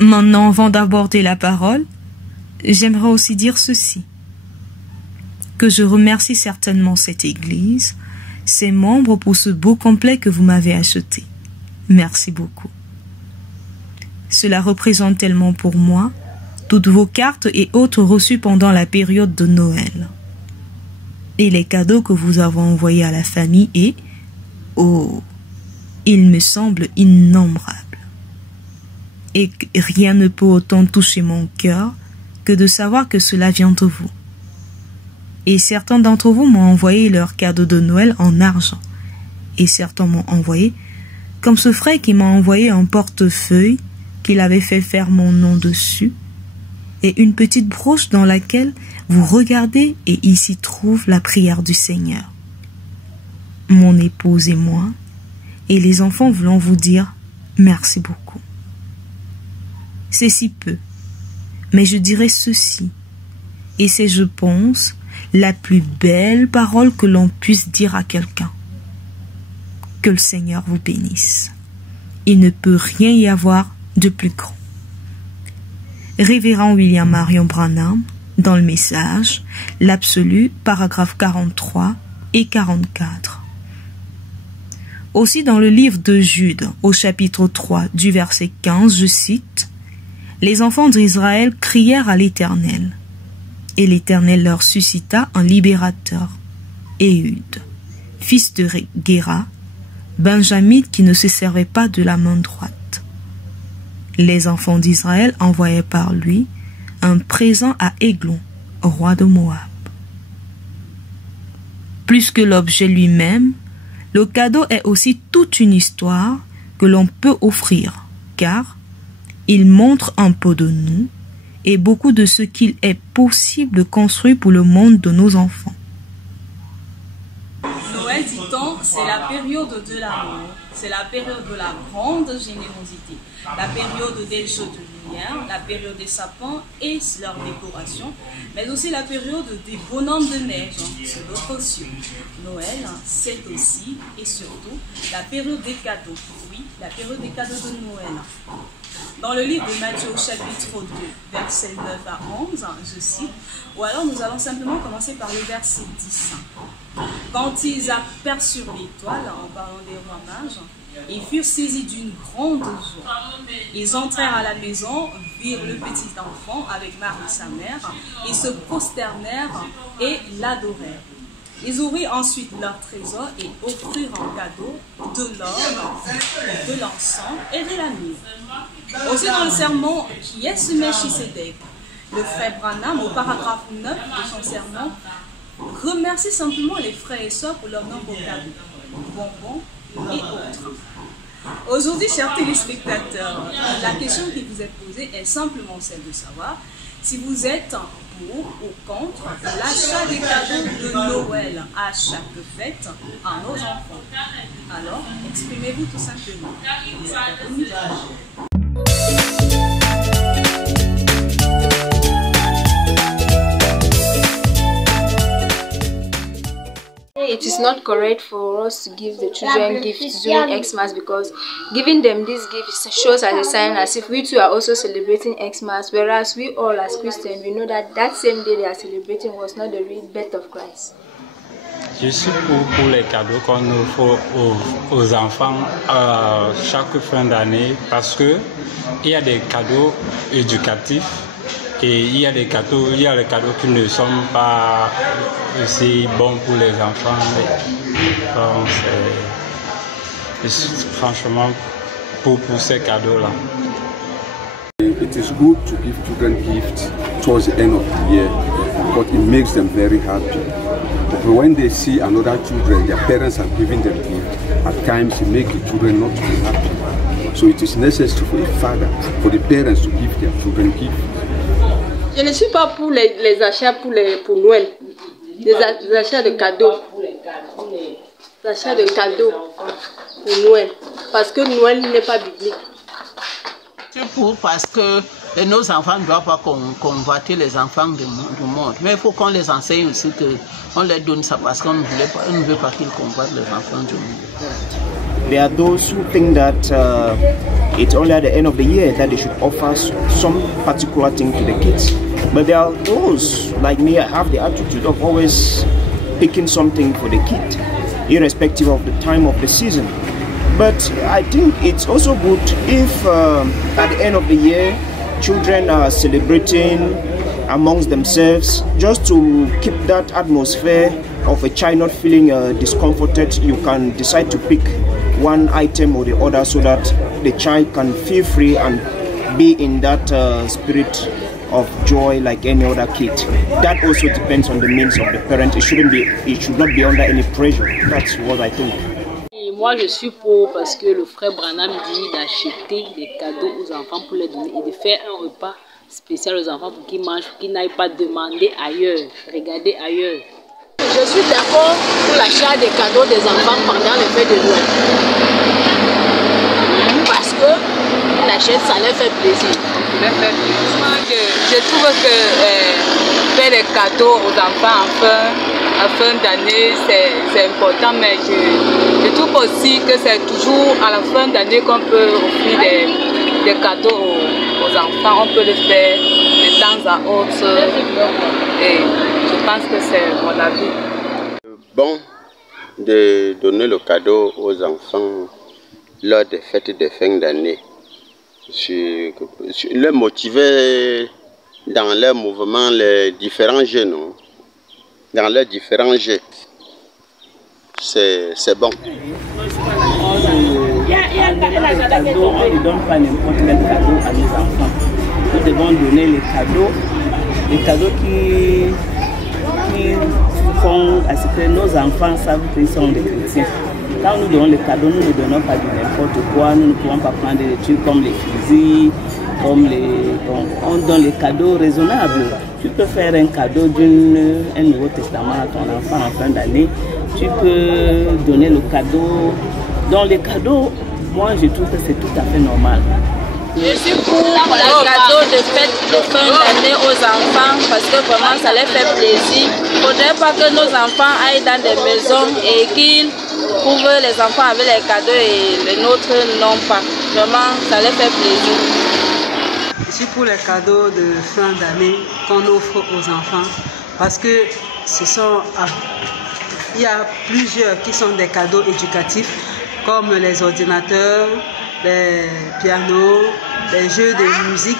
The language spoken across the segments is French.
Maintenant, avant d'aborder la parole, j'aimerais aussi dire ceci. Que je remercie certainement cette Église, ses membres pour ce beau complet que vous m'avez acheté. Merci beaucoup. Cela représente tellement pour moi toutes vos cartes et autres reçues pendant la période de Noël. Et les cadeaux que vous avez envoyés à la famille et, oh, il me semble innombrable. Et rien ne peut autant toucher mon cœur que de savoir que cela vient de vous. Et certains d'entre vous m'ont envoyé leurs cadeaux de Noël en argent. Et certains m'ont envoyé, comme ce frère qui m'a envoyé un portefeuille qu'il avait fait faire mon nom dessus, et une petite broche dans laquelle vous regardez et il s'y trouve la prière du Seigneur. Mon épouse et moi, et les enfants voulons vous dire merci beaucoup. C'est si peu, mais je dirais ceci, et c'est, je pense, la plus belle parole que l'on puisse dire à quelqu'un. Que le Seigneur vous bénisse. Il ne peut rien y avoir de plus grand. Révérend William Marion Branham, dans le message, l'absolu, paragraphe 43 et 44. Aussi dans le livre de Jude, au chapitre 3, du verset 15, je cite, « Les enfants d'Israël crièrent à l'Éternel, et l'Éternel leur suscita un libérateur, Éhud, fils de Guéra, benjamite qui ne se servait pas de la main droite. Les enfants d'Israël envoyaient par lui un présent à Églon, roi de Moab. Plus que l'objet lui-même, le cadeau est aussi toute une histoire que l'on peut offrir, car il montre un peu de nous et beaucoup de ce qu'il est possible de construire pour le monde de nos enfants. Noël, dit-on, c'est la période de l'amour, c'est la période de la grande générosité, la période des jeux de lumière, la période des sapins et leur décoration, mais aussi la période des bonhommes de neige sur notre ciel. Noël, c'est aussi et surtout la période des cadeaux, oui, la période des cadeaux de Noël. Dans le livre de Matthieu, chapitre 2, versets 9 à 11, je cite, ou alors nous allons simplement commencer par le verset 10. Quand ils aperçurent l'étoile, en parlant des rois mages, ils furent saisis d'une grande joie. Ils entrèrent à la maison, virent le petit enfant avec Marie sa mère, et se prosternèrent et l'adorèrent. Ils ouvrirent ensuite leur trésor et offrirent en cadeau de l'or, de l'encens et de la myrrhe. Aussi dans le sermon qui est ce Melchisédek, le frère Branham, au paragraphe 9 de son sermon, remercie simplement les frères et sœurs pour leurs nombreux cadeaux, bonbons et autres. Aujourd'hui, chers téléspectateurs, la question qui vous est posée est simplement celle de savoir si vous êtes pour ou contre l'achat des cadeaux de Noël à chaque fête à nos enfants. Alors, exprimez-vous tout simplement. It is not correct for us to give the children gifts during Xmas because giving them these gifts shows as a sign as if we too are also celebrating Xmas, whereas we all as Christians, we know that that same day they are celebrating was not the real birth of Christ. Je suis pour les cadeaux qu'on offre aux enfants chaque fin d'année parce que il y a des cadeaux éducatifs. Et il y a les cadeaux qui ne sont pas aussi bons pour les enfants. Donc, c'est franchement pour ces cadeaux-là. It is good to give children gifts towards the end of the year because it makes them very happy. But when they see another children, their parents are giving them gifts, at times it makes the children not to be happy. So it is necessary for a father, for the parents to give their children gifts. Je ne suis pas pour les achats pour Noël, les achats de cadeaux. Les achats de cadeaux pour Noël, parce que Noël n'est pas biblique. Je suis pour parce que Et nos enfants ne doivent pas convoiter les enfants du monde. Mais il faut qu'on les enseigne aussi, qu'on leur donne ça parce qu'on ne veut pas qu'ils convoitent les enfants du monde. There are those who think that it's only at the end of the year that they should offer some particular thing to the kids. But there are those, like me, I have the attitude of always picking something for the kid, irrespective of the time of the season. But I think it's also good if at the end of the year, children are celebrating amongst themselves, just to keep that atmosphere of a child not feeling discomforted. You can decide to pick one item or the other so that the child can feel free and be in that spirit of joy like any other kid. That also depends on the means of the parent. It should not be under any pressure. That's what I think. Et moi je suis pour parce que le frère Branham dit d'acheter des cadeaux aux enfants pour les donner et de faire un repas spécial aux enfants pour qu'ils mangent, pour qu'ils n'aillent pas demander ailleurs, regarder ailleurs. Je suis d'accord pour l'achat des cadeaux des enfants pendant les fêtes de Noël. Parce que l'achète, ça leur fait plaisir. Je trouve que faire des cadeaux aux enfants en fin d'année, c'est important, mais je trouve aussi que c'est toujours à la fin d'année qu'on peut offrir des cadeaux aux enfants. On peut le faire de temps à autre. Et je pense que c'est mon avis. Bon de donner le cadeau aux enfants lors des fêtes de fin d'année. Les motiver dans leur mouvement, les différents jeunes, dans leurs différents jeux, c'est bon. On ne donne pas n'importe quel cadeau à nos enfants. Nous devons donner les cadeaux qui font à ce que nos enfants savent qu'ils sont des chrétiens. Quand nous donnons les cadeaux, nous ne donnons pas de n'importe quoi. Nous ne pouvons pas prendre des trucs comme les fusils, on donne les cadeaux raisonnables. Tu peux faire un cadeau un Nouveau Testament à ton enfant en fin d'année. Tu peux donner le cadeau. Dans les cadeaux, moi je trouve que c'est tout à fait normal. Je suis pour les cadeaux de fête de fin d'année aux enfants parce que vraiment ça leur fait plaisir. Il ne faudrait pas que nos enfants aillent dans des maisons et qu'ils trouvent les enfants avec les cadeaux et les nôtres non pas. Vraiment, ça leur fait plaisir. Je suis pour les cadeaux de fin d'année qu'on offre aux enfants parce que il y a plusieurs qui sont des cadeaux éducatifs comme les ordinateurs, les pianos, les jeux de musique.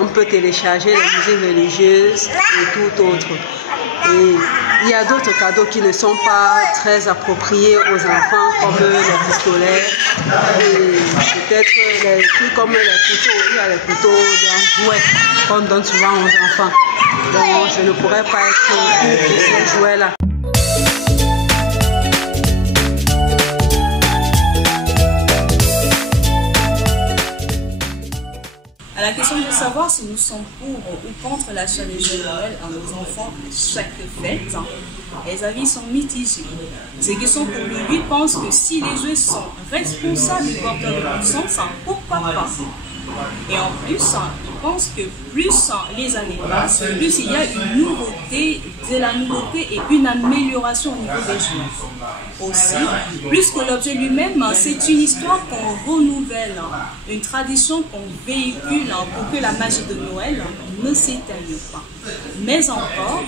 On peut télécharger les musiques religieuses et tout autre. Et il y a d'autres cadeaux qui ne sont pas très appropriés aux enfants comme les pistolets et peut-être les trucs comme les couteaux. Il y a les couteaux d'un jouet qu'on donne souvent aux enfants. Donc je ne pourrais pas être pour ces jouets-là. À la question de savoir si nous sommes pour ou contre l'achat des jeux de Noël à nos enfants chaque fête, les avis sont mitigés. Ceux qui sont pour le oui pensent que si les jeux sont responsables et porteurs de bon sens, pourquoi pas? Et en plus, ils pensent que plus les années passent, plus il y a une nouveauté, de la nouveauté et une amélioration au niveau des jeux. Aussi, plus que l'objet lui-même, c'est une histoire qu'on renouvelle, une tradition qu'on véhicule pour que la magie de Noël ne s'éteigne pas. Mais encore,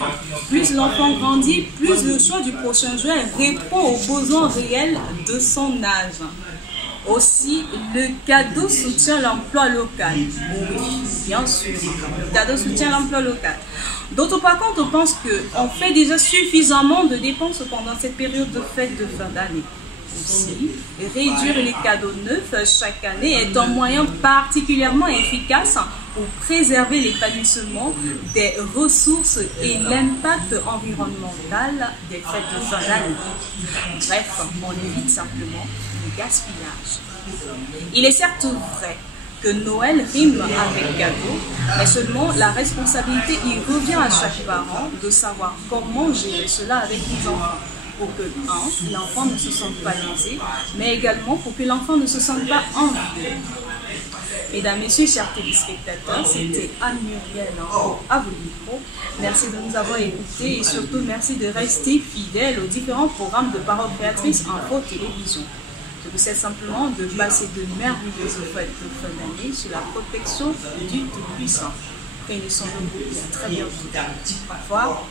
plus l'enfant grandit, plus le choix du prochain jouet répond aux besoins réels de son âge. Aussi, le cadeau soutient l'emploi local. Oui, bien sûr, le cadeau soutient l'emploi local. D'autres par contre pensent qu'on fait déjà suffisamment de dépenses pendant cette période de fête de fin d'année. Aussi, réduire les cadeaux neufs chaque année est un moyen particulièrement efficace pour préserver l'épanouissement des ressources et l'impact environnemental des fêtes de fin d'année. Bref, on évite simplement le gaspillage. Il est certes vrai que Noël rime avec cadeau, mais seulement la responsabilité y revient à chaque parent de savoir comment gérer cela avec les enfants. Pour que l'enfant ne se sente pas lésé, mais également pour que l'enfant ne se sente pas ennuyé. Mesdames, Messieurs, chers téléspectateurs, c'était Anne-Muriel à vos micros. Merci de nous avoir écoutés et surtout merci de rester fidèles aux différents programmes de Parole Créatrice Info Télévision. Je vous souhaite simplement de passer de merveilleuses fêtes de fin d'année sous la protection du Tout-Puissant. Prenez soin de vous et à très bientôt. Au revoir.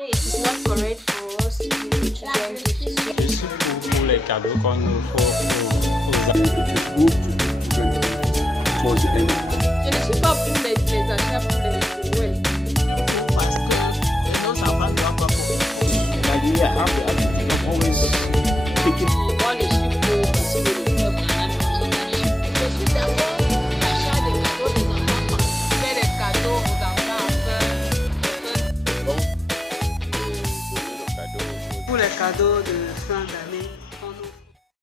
It is not correct for us to give the children gifts. Pour les cadeaux qu'on nous faut aux It is good to give children gifts towards the end.